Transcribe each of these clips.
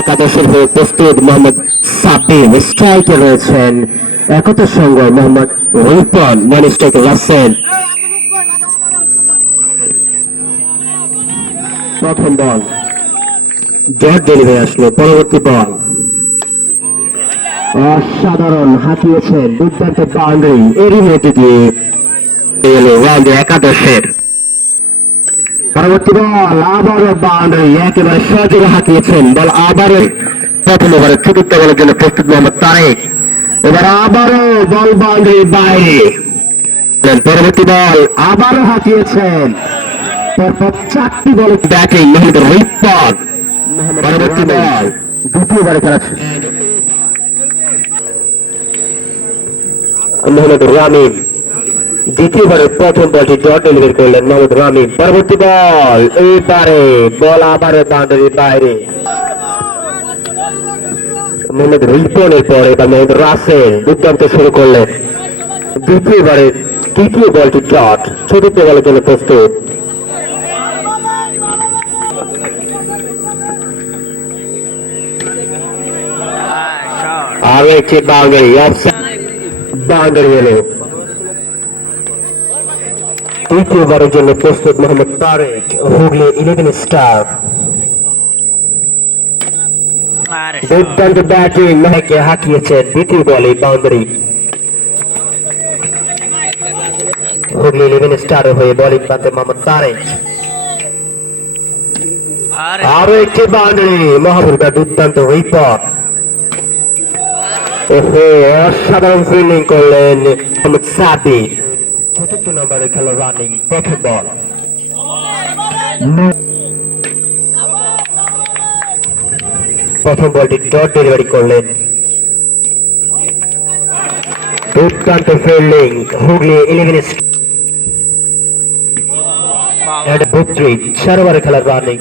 একাদশের হয়ে প্রস্তুত মোহাম্মদ সাব্বির, স্ট্রাইকে রয়েছেন একতার সঙ্গ মোহাম্মদ রিপন, নন স্ট্রাইকে রাসেল। প্রথম বল ডট ডেলিভারি আসলো, পরবর্তী বল অসাধারণ হাঁকিয়েছেন, দুর্দান্ত বাউন্ডারি এরই মধ্যে দিয়ে এলো রাউন্ডে একাদশের। পরবর্তী বল আবারও বাউন্ডারি, একেবারে সজোরে হাঁকিয়েছেন বল আবারও। প্রথম ওভারে চতুর্থ বলের জন্য প্রস্তুত মোহাম্মদ তারেক, এবার আবারও বল বাউন্ডারি বাইরে। পরবর্তী বল আবারও হাঁকিয়েছেন, পরপর চারটি বল ব্যাটিং মোহাম্মদ রিপন। পরবর্তী বল দ্বিতীয়বারে খেলা মোহাম্মদ রামিম, দ্বিতীয়বারে প্রথম বলটি ডট ডেলিভারি করলেন মোহাম্মদ রামিম। পরবর্তী বল এইবারে বল আবারও বাউন্ডারির বাইরে। মোহাম্মদ রিপনের পরে বা মোহাম্মদ রাসেল দুর্দান্ত শুরু করলেন, দ্বিতীয়বারে তৃতীয় বলটি ডট, চতুর্থ বলের জন্য প্রস্তুত। আরো একটি বাউন্ডারি, বাউন্ডারি এলো। তৃতীয়বারের জন্য প্রস্তুত মোহাম্মদ তারেক, হুগলি 11 স্টার। দুর্দান্ত ব্যাটিং, মেহেকে হাঁকিয়েছেন দ্বিতীয় বলে বাউন্ডারি। হুগলি 11 স্টারের হয়ে বোলিং প্রান্তে মোহাম্মদ তারেক, আরো একটি বাউন্ডারি, মাহবুবুর দুর্দান্ত রিপন। অসাধারণ ফিল্ডিং করলেন মোহাম্মদ সাব্বির, চতুর্থ নম্বরে খেলা রানিং। প্রথম বল প্রথম বলটি ডট ডেলিভারি করলেন, দুর্দান্ত ফিল্ডিং হুগলি 11 4 ওভারে খেলার রানিং।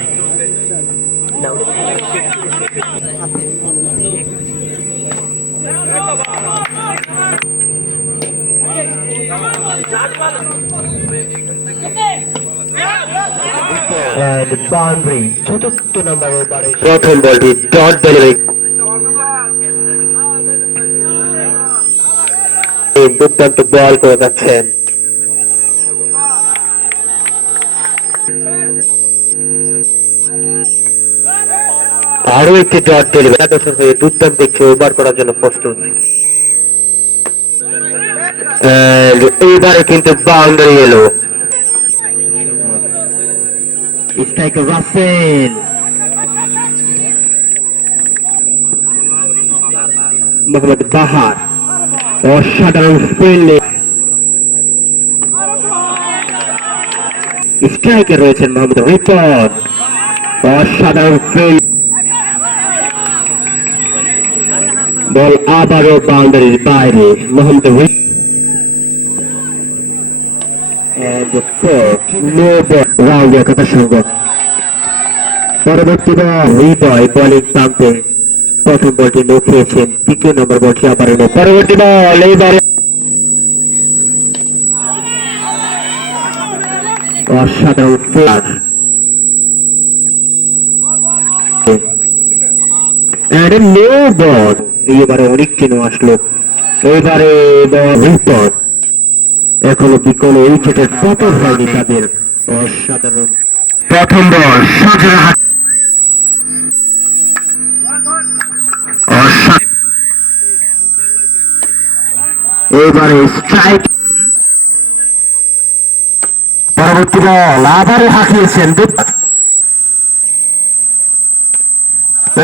চতুর্থ নম্বরে প্রথম বলটি ডট ডেলিভারি, দুর্দান্ত বল করে যাচ্ছেন। আরো একটি ডট ডেলিভারি, একাদশ হয়ে দুর্দান্ত একটি ওভার করার জন্য প্রস্তুত। এইবারে কিন্তু বাউন্ডারি এলো, স্ট্রাইকার রাসেল, মোহাম্মদ বাহার, অসাধারণ ফিল্ডিং। স্ট্রাইকে রয়েছেন মোহাম্মদ রিপন, অসাধারণ ফিল্ড, বল আবারও বাউন্ডারির বাইরে মোহাম্মদ রিপন। পরবর্তী বল হৃদয় বোলিং প্রান্তে প্রথম বলটি লুকিয়েছেন, তৃতীয় নম্বর বলটি আবার এলো। পরবর্তী বল এইবারে অসাধারণ ফ্লাশ, বল এইবারে অনেক কেন আসলো। এইবারে রিপন, এখনো বিকল উইকেটের পতন হয়নি তাদের। অসাধারণ প্রথম বল সজোরে এবারে স্ট্রাইক, পরবর্তী বল আবারও হাঁকিয়েছেন,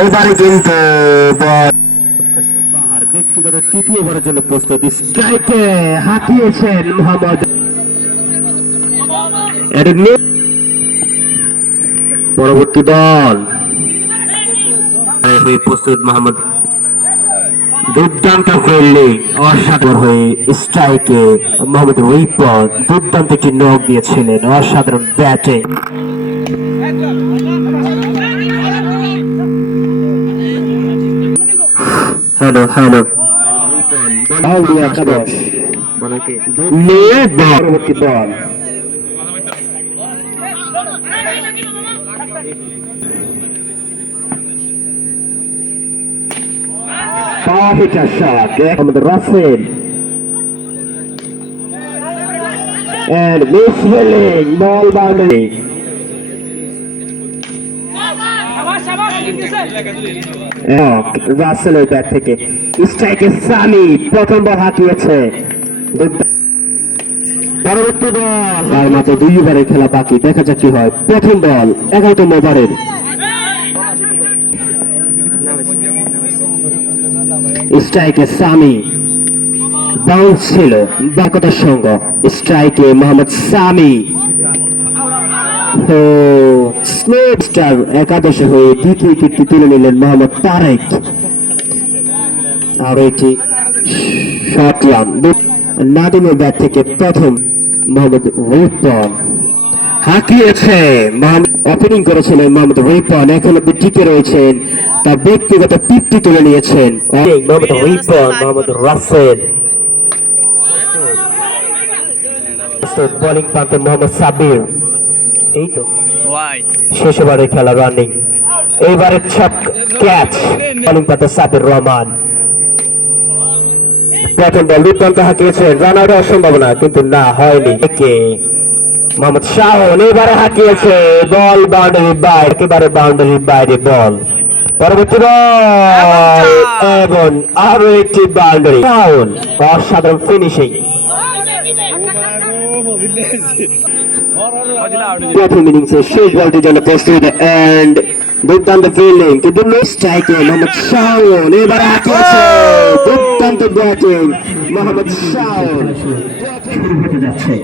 এবারে কিন্তু ব্যক্তিগত তৃতীয়বারের জন্য প্রস্তুত, স্ট্রাইকে হাঁকিয়েছেন মোহাম্মদ। পরবর্তী বল প্রস্তুত মোহাম্মদ, দুর্দান্ত ফিল্ডিং, অসাধারণ হয়ে স্ট্রাইকে মোহাম্মদ রিপন, দুর্দান্ত একটি নক দিয়েছিলেন, অসাধারণ ব্যাটিং। হ্যালো হ্যালো পরবর্তী বল হিটার শট আমাদের Russell and misfielding ball boundary রাসেলের ব্যাট থেকে স্ট্রাইকে সানি প্রথম বল হাঁকিয়েছে পরবর্তী বল আর মাত্র 2 ওভারের খেলা বাকি দেখা যাক কি হয় প্রথম বল 11তম ওভারের স্ট্রাইকে সামি বাউন্স ছিল বাকতার সঙ্গ স্ট্রাইকে মোহাম্মদ সামি স্নেপ স্টার একাদশে হয়ে দ্বিতীয় কীর্তি তুলে নিলেন মোহাম্মদ তারেক আর এটি শট রান নাদিমের ব্যাট থেকে প্রথম মোহাম্মদ রিপন হাঁকিয়েছে ওপেনিং করেছিলেন মোহাম্মদ রিপন এখন অব্দি টিকে রয়েছেন তার ব্যক্তিগত তৃপ্তি তুলে নিয়েছেন মোহাম্মদ রিপন মোহাম্মদ রাসেল বোলিং প্রান্তে মোহাম্মদ সাবির এই তো শেষ ওভারের খেলা রানিং এইবারে ছক ক্যাচ বোলিং প্রান্তে সাবির রহমান প্রথম বল দুর্দান্ত হাঁকিয়েছেন রান আউট হওয়ার সম্ভাবনা কিন্তু না হয়নি মোহাম্মদ শাওন এবারে হাঁকিয়েছে বল বাউন্ডারির বাইরে একেবারে বাউন্ডারির বাইরে বল পরবর্তী বল এবং আরো একটি বাউন্ডারি শাওন অসাধারণ ফিনিশিং প্রথম ইনিংসে শেষ বলটির জন্য প্রস্তুত এন্ড দুর্দান্ত ফিল্ডিং কিন্তু স্ট্রাইকে মোহাম্মদ শাওন এবারে হাঁকিয়েছে দুর্দান্ত ব্যাটিং মোহাম্মদ শাওন শুরু হতে যাচ্ছে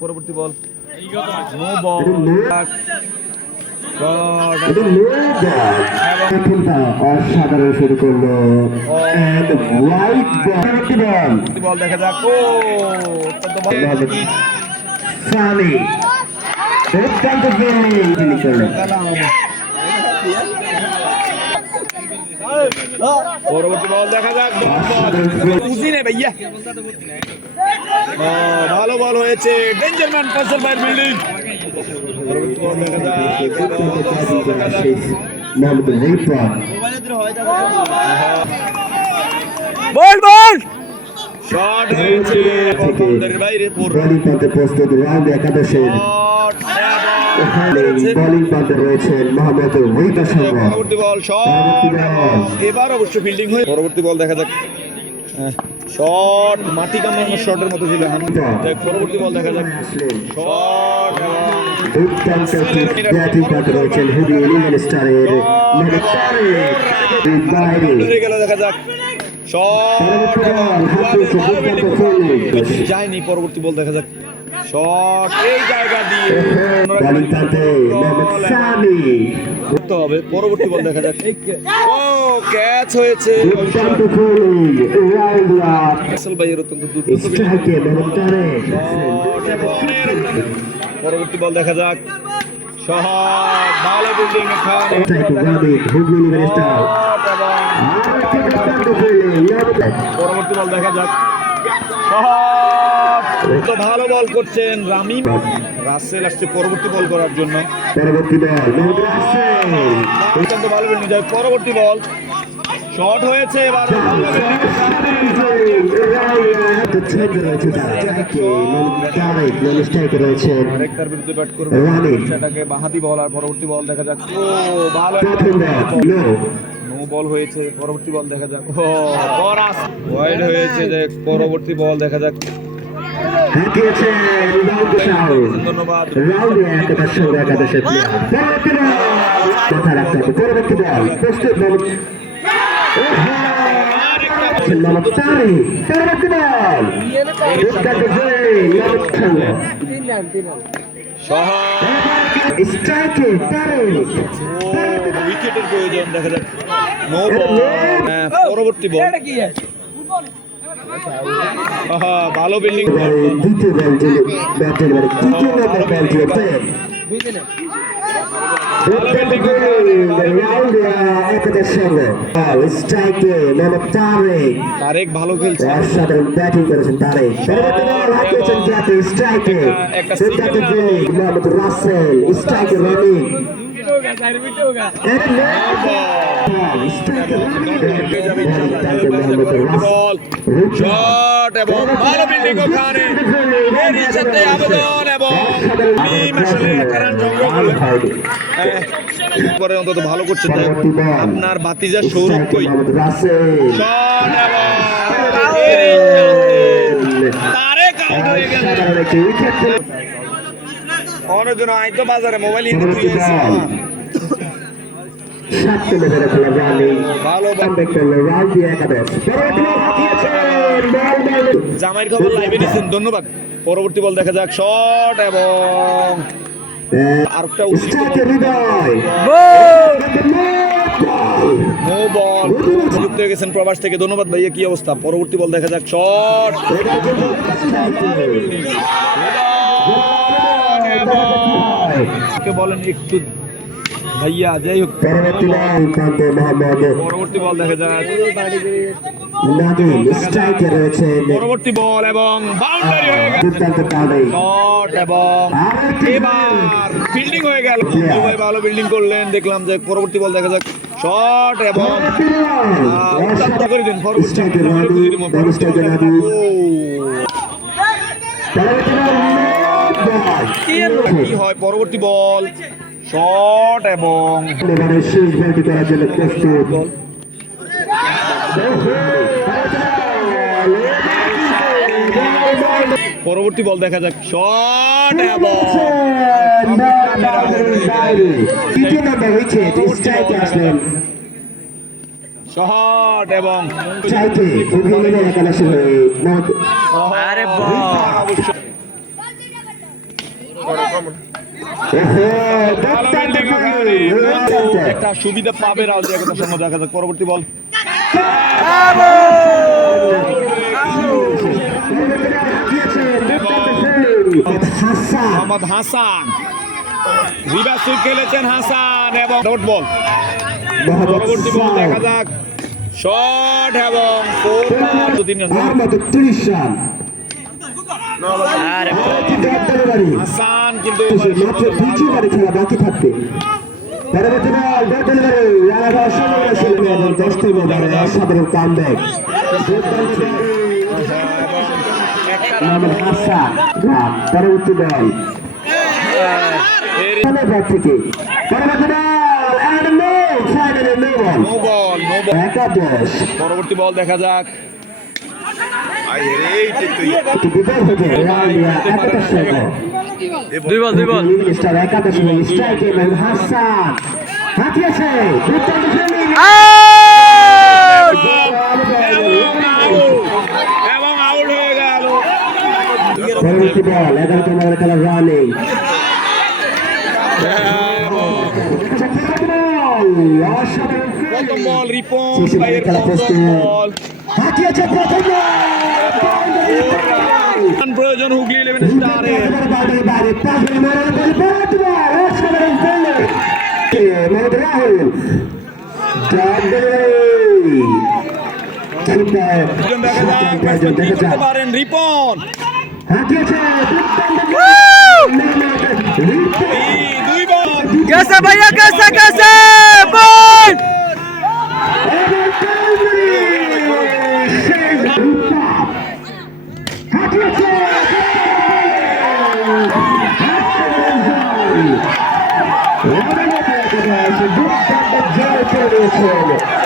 পরবর্তী বল অসাধারণ শুরু করলো বল দেখা যাক সানি দুর্দান্ত ফিল্ডিং করলেন পরবর্তী বল দেখা যাক ভাইয়া ভালো বল হয়েছে ডেঞ্জারম্যান পার্সেল বাইর বিল্ডিং পরবর্তী বল দেখা যাক মোহাম্মদ রিপন বল বল শট হয়েছে বাউন্ডারির বাইরে বোলিং প্রান্তে প্রস্তুত রাউন্ড একাদশের বোলিং প্রান্তে রয়েছেন মোহাম্মদ রিপন সঙ্গ পরবর্তী বল শট এবার অবশ্য ফিল্ডিং হয়ে পরবর্তী বল দেখা যাক শট মাটি কামড়ানোর শটের মতো ছিল পরবর্তী বল দেখা যাক শট দুর্দান্ত ব্যাটিং প্রান্তে রয়েছেন হেভি ইনিংস স্টারের মোহাম্মদ তারেক বাইরে গেল দেখা যাক শট যায়নি পরবর্তী বল দেখা যাক শট এই জায়গা দিয়ে বোলিং প্রান্তে মোহাম্মদ সামি করতে হবে পরবর্তী বল দেখা যাক ও ক্যাচ হয়েছে দুর্দান্ত ফিল্ডিং রাউন্ড আপ আসল ভাইয়ের অত্যন্ত দুর্দান্ত স্ট্রাইকে মোহাম্মদ তারেক পরবর্তী বল দেখা যাক শট ভালো বিল্ডিং পরবর্তী বল দেখা যাক শট ভালো বল করছেন রামিম রাসেল আসছে পরবর্তী বল করার জন্য পরবর্তী বল মোহাম্মদ রাসেল অত্যন্ত ভালো বিল্ডিং যায় পরবর্তী বল শট হয়েছে এবার আরেকটার বিরুদ্ধে ব্যাট করবে সেটাকে বাহাতি বল আর পরবর্তী বল দেখা যাক ও ভালো নো বল হয়েছে পরবর্তী বল দেখা যাক ও বরাস ওয়াইড হয়েছে দেখ পরবর্তী বল দেখা যাক ধন্যবাদ পরবর্তী বল প্রস্তুত উইকেটের প্রয়োজন দেখা যাক নো বল পরবর্তী বল ভালো বিল্ডিং দ্বিতীয় বল একাদের সঙ্গে স্ট্রাইকে মোহাম্মদ তারেক তারেক ভালো খেলছে। অসাধারণ ব্যাটিং করেছেন তারেক। হাঁকিয়েছেন জাতি স্ট্রাইকে সিদ্ধার্থ জলি মোহাম্মদ রাসেল স্ট্রাইকে রনি বল শট এবং ভালো ফিল্ডিং ওখানে এর সাথে আবেদন এবং টিম আসলে একটা রান সংগ্রহ করলেন। পরে অন্তত ভালো করছে আপনার ভাতিজা সৌরভ কই শট এবং তারেক আউট হয়ে গেল। অনেকজন আইতো বাজারে মোবাইল কিনে দিয়েছে ভালো জামাইয়ের খবর লাইভে নিচ্ছেন ধন্যবাদ। পরবর্তী বল দেখা যাক শট এবং আরেকটা নো বল যুক্ত হয়ে গেছেন প্রবাস থেকে ধন্যবাদ ভাইয়া। কি অবস্থা? পরবর্তী বল দেখা যাক শট বলেন একটু ভাইয়া যাই হোক। পরবর্তী বল দেখা যাক পরবর্তী বল এবং বাউন্ডারি হয়ে গেল শট এবং এবার ফিল্ডিং হয়ে গেল। ভাই ভালো ফিল্ডিং করলেন দেখলাম যে পরবর্তী বল দেখা যাক শট এবং করে দিন কি হয় পরবর্তী বল শট এবং শেষ বলটি করার জন্য প্রস্তুত পরবর্তী বল দেখা যাক শট এবং শট এবং একটা সুবিধা পাবে রাউজি একটার সঙ্গে দেখা যাক পরবর্তী বল মোহাম্মদ হাসান রিভার্স সুইপ খেলেছেন হাসান এবং ডট বল পরবর্তী বল দেখা যাক শট এবং 30 রান হাসান কিন্তু খেলা বাকি থাকবে। পরবর্তী বল অসাধারণ কামব্যাক হাসান। পরবর্তী বল থেকে একাদশ। পরবর্তী বল দেখা যাক দুই বল একাদশ হাসান হাতিয়েছে এবং আউট হয়ে গেল। পরবর্তী বল 11 নম্বর খেলা রানিং প্রথম বল রিপন ভাইয়ের প্রথম বল হাতিয়েছে প্রথম প্রয়োজন হুগলি 11 স্টারে পারেন রিপন দুই বল कैसे भैया कैसे बॉल What a